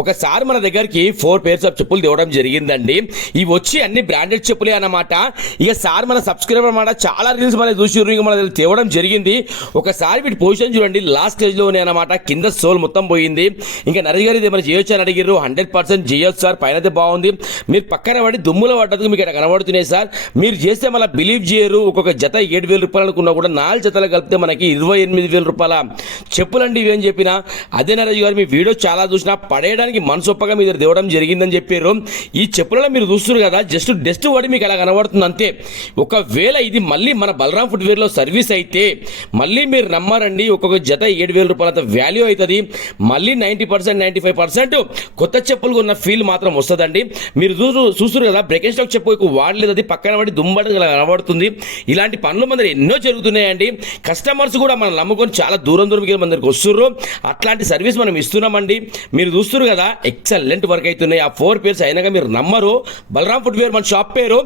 ఒకసారి మన దగ్గరికి 4 పేర్స్ ఆఫ్ చెప్పులు తేవడం జరిగిందండి. ఇవి వచ్చి అన్ని బ్రాండెడ్ చెప్పులే అన్నమాట. ఇక సార్ మన సబ్స్క్రైబర్ అన్నమాట, చాలా రీల్స్ మన చూసి మన తేవడం జరిగింది. ఒకసారి వీటి పొజిషన్ చూడండి, లాస్ట్ స్టేజ్లోనే అన్నమాట. కింద సోల్ మొత్తం పోయింది. ఇంకా నరేష్ గారు ఇది ఏమైనా చేయొచ్చు అని అడిగారు. 100% చేయొచ్చు సార్, పైనది బాగుంది. మీరు పక్కన పడి దుమ్ములో పడ్డది మీకు ఇక్కడ కనబడుతున్నాయి సార్. మీరు చేస్తే మళ్ళీ బిలీవ్ చేయరు. ఒక్కొక్క జత 7,000 రూపాయలు అనుకున్నా కూడా 4 జతలు కలిపితే మనకి 28,000 రూపాయల చెప్పులండి ఇవి అని చెప్పిన. అదే నరేష్ గారు మీ వీడియో చాలా పడేయడానికి మనసొప్పగా మీరు దేవడం జరిగిందని చెప్పారు. ఈ చెప్పులలో మీరు చూస్తున్నారు కదా, జస్ట్ డస్ట్ పడి మీకు అలా కనబడుతుంది అంతే. ఒకవేళ ఇది మళ్ళీ మన బలరాం ఫుట్వేర్ లో సర్వీస్ అయితే మళ్ళీ మీరు నమ్మారండి, ఒక్కొక్క జత 7,000 రూపాయల వాల్యూ అవుతుంది. మళ్ళీ 90% 95% కొత్త చెప్పులు ఉన్న ఫీల్ మాత్రం వస్తుందండి. మీరు చూస్తున్నారు కదా, బ్రేక్ అండ్ స్టాక్ చెప్పు వాడలేదు, అది పక్కన పడి దుమ్మడి కనబడుతుంది. ఇలాంటి పనులు మన ఎన్నో జరుగుతున్నాయండి. కస్టమర్స్ కూడా మనం నమ్ముకొని చాలా దూరం మన దగ్గరికి వస్తున్నారు. అట్లాంటి సర్వీస్ మనం ఇస్తున్నామండి. మీరు చూస్తున్నారు కదా, ఎక్సలెంట్ వర్క్ అవుతున్నాయి. ఆ 4 పేర్స్ అయినాక మీరు నమ్మరు. బలరాం ఫుట్వేర్ మన షాప్ పేరు.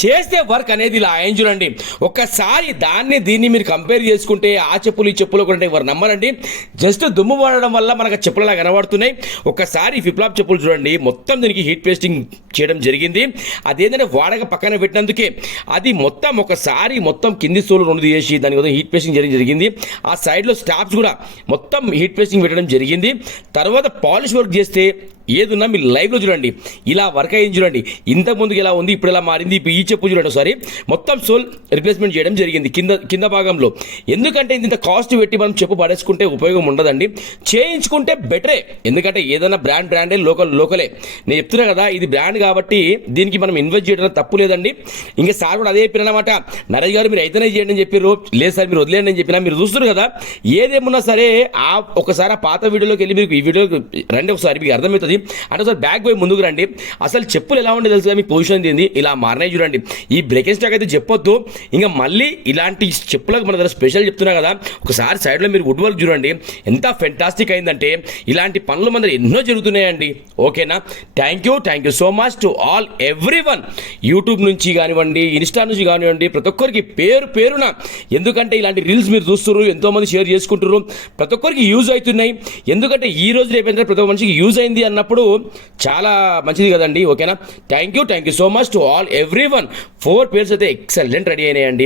చేస్తే వర్క్ అనేది ఇలా ఆయన చూడండి. ఒక్కసారి దీన్ని మీరు కంపేర్ చేసుకుంటే ఆ చెప్పులు ఈ చెప్పులు ఒకటి ఎవరు నమ్మరండి. జస్ట్ దుమ్ము పడడం వల్ల మనకు చెప్పులు అలా కనబడుతున్నాయి. ఒక్కసారి ఫ్లిప్లాప్ చెప్పులు చూడండి, మొత్తం దీనికి హీట్ పేస్టింగ్ చేయడం జరిగింది. అదేంటంటే వాడక పక్కన పెట్టినందుకే అది మొత్తం ఒకసారి మొత్తం కింది సోలు 2 చేసి దాని కోసం హీట్ పేస్టింగ్ చేయడం జరిగింది. ఆ సైడ్లో స్టాప్స్ కూడా మొత్తం హీట్ పేస్టింగ్ పెట్టడం జరిగింది. తర్వాత పాలిష్ వర్క్ చేస్తే ఏదున్నా మీరు లైవ్లో చూడండి, ఇలా వర్క్ అయ్యింది చూడండి. ఇంతకు ముందుకు ఎలా ఉంది, ఇప్పుడు ఎలా మారింది. ఇప్పుడు ఈ చెప్పు చూడండి ఒకసారి, మొత్తం సోల్ రిప్లేస్మెంట్ చేయడం జరిగింది కింద భాగంలో. ఎందుకంటే ఇంత కాస్ట్ పెట్టి మనం చెప్పు పడేసుకుంటే ఉపయోగం ఉండదండి, చేయించుకుంటే బెటరే. ఎందుకంటే ఏదైనా బ్రాండే లోకలే. నేను చెప్తున్నా కదా, ఇది బ్రాండ్ కాబట్టి దీనికి మనం ఇన్వెస్ట్ చేయడం తప్పు లేదండి. ఇంకా సార్ కూడా అదే చెప్పినమాట, నరేష్ గారు మీరు అయితేనే చేయండి అని చెప్పారు. లేదు సార్ మీరు వదిలేయండి అని చెప్పినా. మీరు చూస్తున్నారు కదా, ఏదేమున్నా సరే ఒకసారి ఆ పాత వీడియోలోకి వెళ్ళి మీరు ఈ వీడియోకి రండి, ఒకసారి మీకు అర్థమవుతుంది. అంటే ఒకసారి బ్యాక్ పోయి ముందుకు రండి. అసలు చెప్పులు ఎలా ఉండే తెలుసు, మీ పొజిషన్ ఏంది, ఇలా మారినాయి చూడండి. ఈ బ్రేక్ అండ్ స్టాక్ అయితే చెప్పొద్దు. ఇంకా మళ్ళీ ఇలాంటి చెప్పులకు మన దగ్గర స్పెషల్ చెప్తున్నా కదా, ఒకసారి సైడ్లో మీరు వుడ్ వర్క్ చూడండి, ఎంత ఫెంటాస్టిక్ అయిందంటే. ఇలాంటి పనులు మన దగ్గర ఎన్నో జరుగుతున్నాయండి. ఓకేనా, thank you so much to all everyone. YouTube నుంచి కానివ్వండి, ఇన్స్టా నుంచి కానివ్వండి, ప్రతి ఒక్కరికి పేరున. ఎందుకంటే ఇలాంటి రీల్స్ మీరు చూస్తున్నారు, ఎంతోమంది షేర్ చేసుకుంటున్నారు, ప్రతి ఒక్కరికి యూజ్ అవుతున్నాయి. ఎందుకంటే ఈ రోజు రేపైతే ప్రతి ఒక్క మనిషికి యూజ్ అయింది అన్నప్పుడు చాలా మంచిది కదండి. ఓకేనా, thank you so much to all everyone. 4 pairs అయితే ఎక్సలెంట్ రెడీ అయినాయండి.